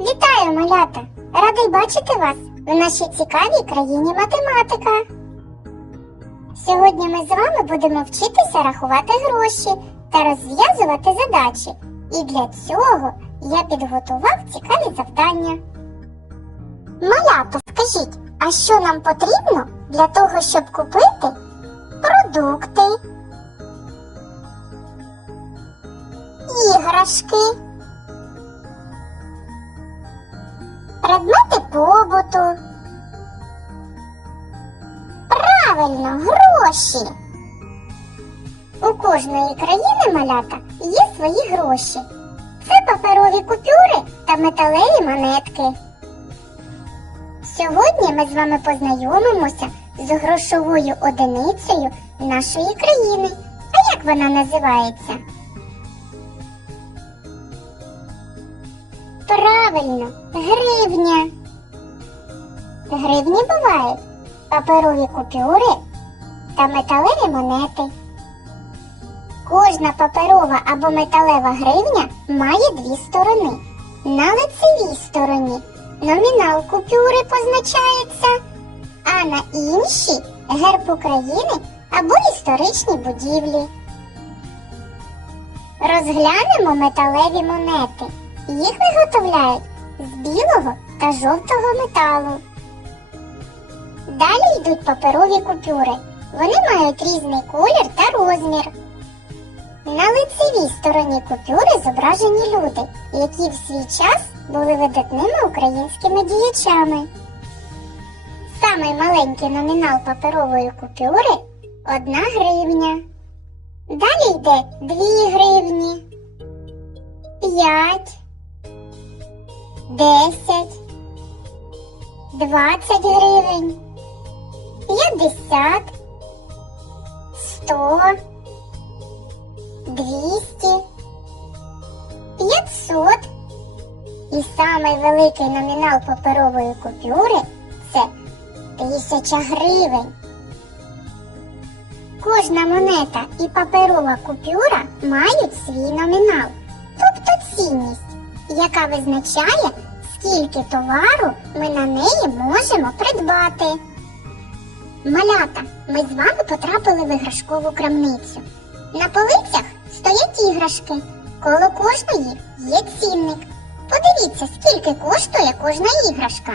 Вітаю, малята! Радий бачити вас в нашій цікавій країні математика. Сьогодні ми з вами будемо вчитися рахувати гроші та розв'язувати задачі. І для цього я підготував цікаві завдання. Малята, скажіть, а що нам потрібно для того, щоб купити продукти, іграшки? Предмети побуту. Правильно, гроші. У кожної країни малята є свої гроші. Це паперові купюри та металеві монетки. Сьогодні ми з вами познайомимося з грошовою одиницею нашої країни. А як вона називається? Правильно, гривня. Гривні бувають паперові купюри та металеві монети. Кожна паперова або металева гривня має дві сторони. На лицевій стороні номінал купюри позначається, а на іншій герб України або історичні будівлі. Розглянемо металеві монети. Їх виготовляють з білого та жовтого металу. Далі йдуть паперові купюри. Вони мають різний колір та розмір. На лицевій стороні купюри зображені люди, які в свій час були видатними українськими діячами. Самий маленький номінал паперової купюри одна гривня. Далі йде 2 гривні, 5, 10, 20 гривень, 50, 100, 200, 500 і самий великий номінал паперової купюри це 1000 гривень. Кожна монета і паперова купюра мають свій номінал, тобто цінність, яка визначає, скільки товару ми на неї можемо придбати. Малята, ми з вами потрапили в іграшкову крамницю. На полицях стоять іграшки. Коло кожної є цінник. Подивіться, скільки коштує кожна іграшка.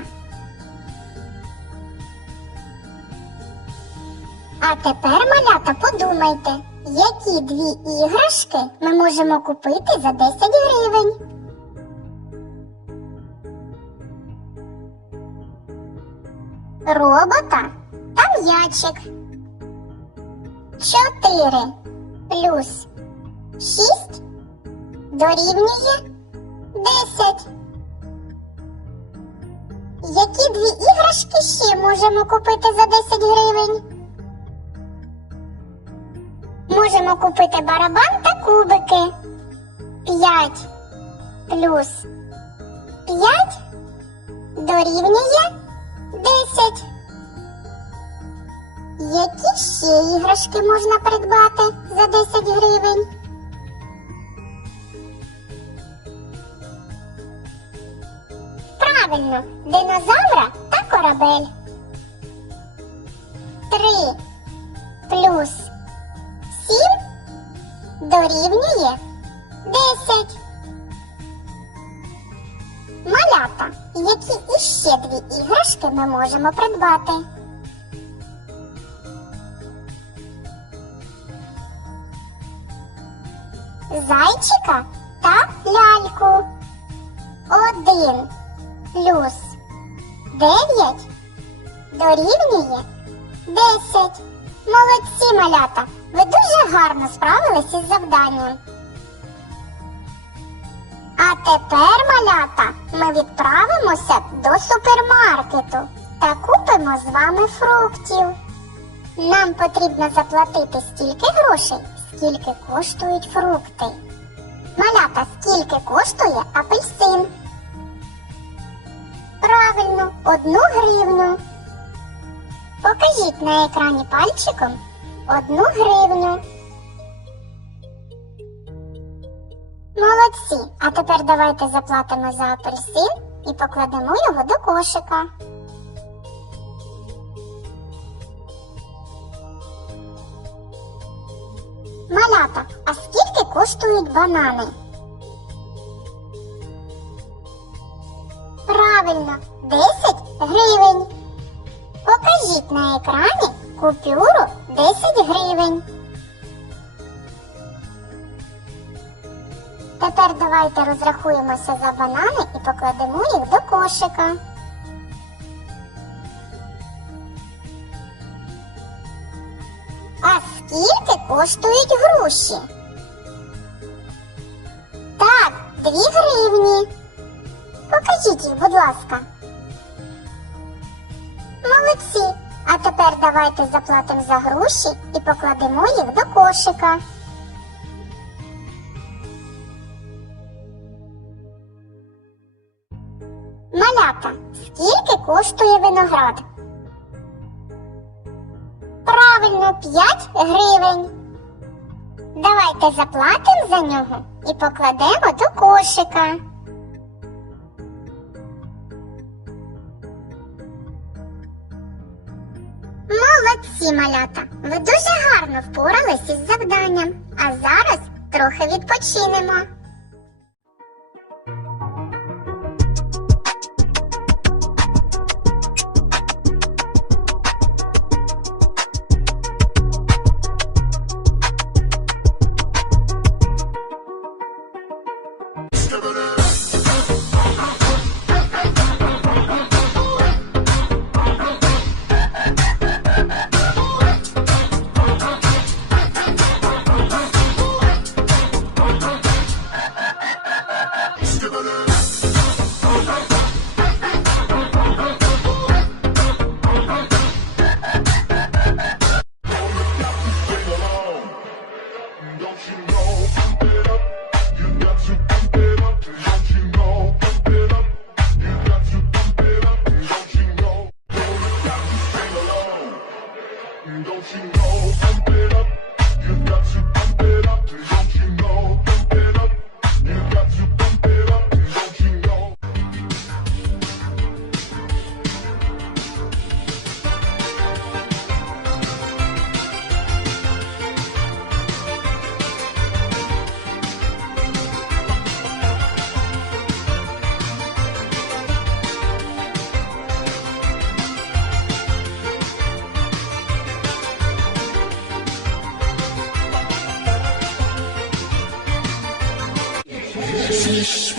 А тепер, малята, подумайте, які дві іграшки ми можемо купити за 10 гривень. Робота та м'ячик. 4 плюс 6 дорівнює 10. Які дві іграшки ще можемо купити за 10 гривень? Можемо купити барабан та кубики. 5 плюс 5 дорівнює іграшки можна придбати за 10 гривень? Правильно, динозавра та корабель. 3 плюс 7 дорівнює 10. Малята, які іще дві іграшки ми можемо придбати? Зайчика та ляльку. Один плюс дев'ять дорівнює десять. Молодці, малята! Ви дуже гарно справились із завданням. А тепер, малята, ми відправимося до супермаркету та купимо з вами фруктів. Нам потрібно заплатити стільки грошей, скільки коштують фрукти. Малята, скільки коштує апельсин? Правильно, одну гривню. Покажіть на екрані пальчиком одну гривню. Молодці. А тепер давайте заплатимо за апельсин і покладемо його до кошика. Малята, а скільки коштують банани? Правильно, 10 гривень. Покажіть на екрані купюру 10 гривень. Тепер давайте розрахуємося за банани і покладемо їх до кошика. Коштують груші? Так, 2 гривні. Покажіть їх, будь ласка. Молодці. А тепер давайте заплатимо за груші і покладемо їх до кошика. Малята, скільки коштує виноград? Правильно, 5 гривень. Давайте заплатимо за нього і покладемо до кошика. Молодці, малята! Ви дуже гарно впорались із завданням. А зараз трохи відпочинемо.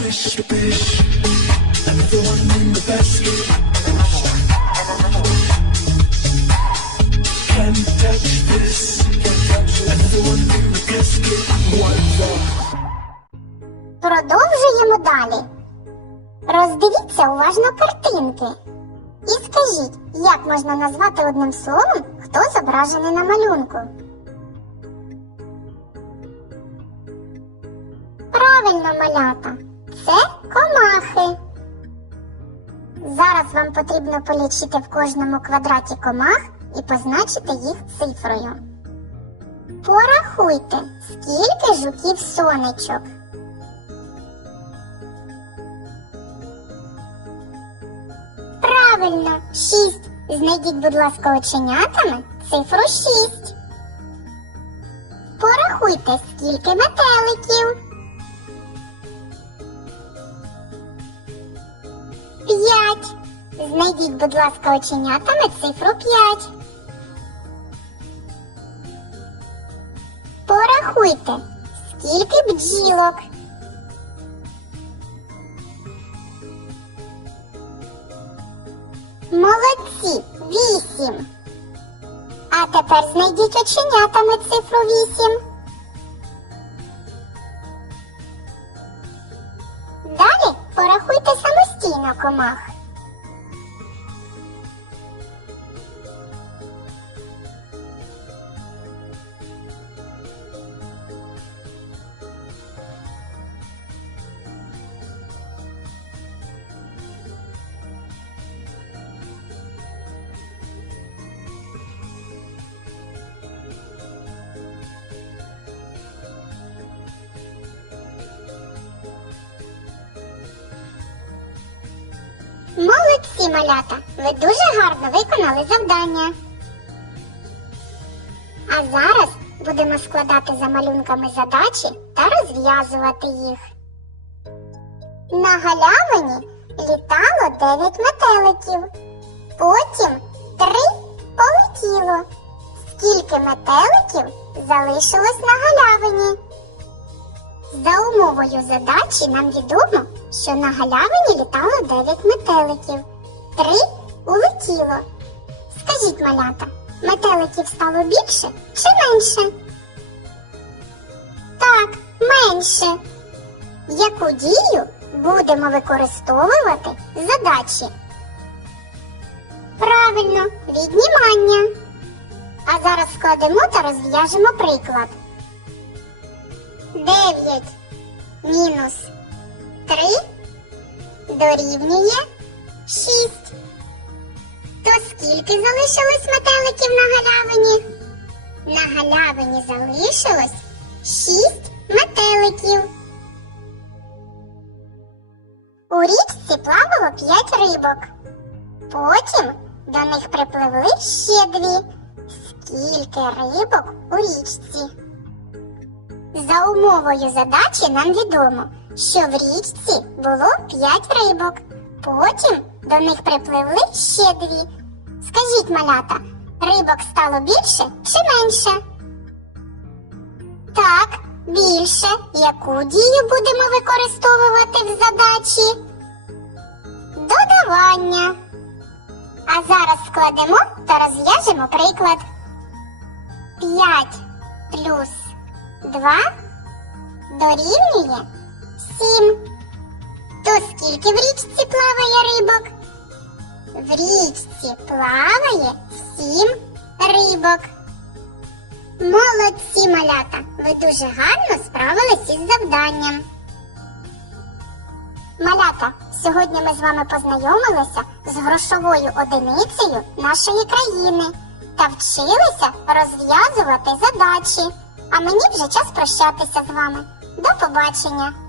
Fish. I'm the one in the basket. Can't touch this. Продовжуємо далі. Роздивіться уважно картинки. І скажіть, як можна назвати одним словом, хто зображений на малюнку? Правильно, малята. Це комахи. Зараз вам потрібно полічити в кожному квадраті комах і позначити їх цифрою. Порахуйте, скільки жуків сонечок. Правильно, шість. Знайдіть, будь ласка, оченятами цифру шість. Порахуйте, скільки метеликів. П'ять. Знайдіть, будь ласка, оченятами цифру п'ять. Порахуйте, скільки бджілок. Молодці, вісім. А тепер знайдіть оченятами цифру вісім. Далі порахуйте самостійно комах. Молодці, малята! Ви дуже гарно виконали завдання. А зараз будемо складати за малюнками задачі та розв'язувати їх. На галявині літало дев'ять метеликів. Потім три полетіло. Скільки метеликів залишилось на галявині? За умовою задачі нам відомо, що на галявині літало дев'ять метеликів. Три улетіло. Скажіть, малята, метеликів стало більше чи менше? Так, менше. Яку дію будемо використовувати задачі? Правильно, віднімання. А зараз складемо та розв'яжемо приклад. 9 мінус 3 дорівнює 6. То скільки залишилось метеликів на галявині? На галявині залишилось 6 метеликів. У річці плавало 5 рибок. Потім до них припливли ще дві. Скільки рибок у річці? За умовою задачі нам відомо, що в річці було 5 рибок. Потім до них припливли ще дві. Скажіть, малята, рибок стало більше чи менше? Так, більше. Яку дію будемо використовувати в задачі? Додавання. А зараз складемо та розв'яжемо приклад. 5 плюс 2 дорівнює 7. То скільки в річці плаває рибок? В річці плаває 7 рибок. Молодці малята! Ви дуже гарно справились із завданням. Малята, сьогодні ми з вами познайомилися з грошовою одиницею нашої країни та вчилися розв'язувати задачі. А мені вже час прощатися з вами. До побачення!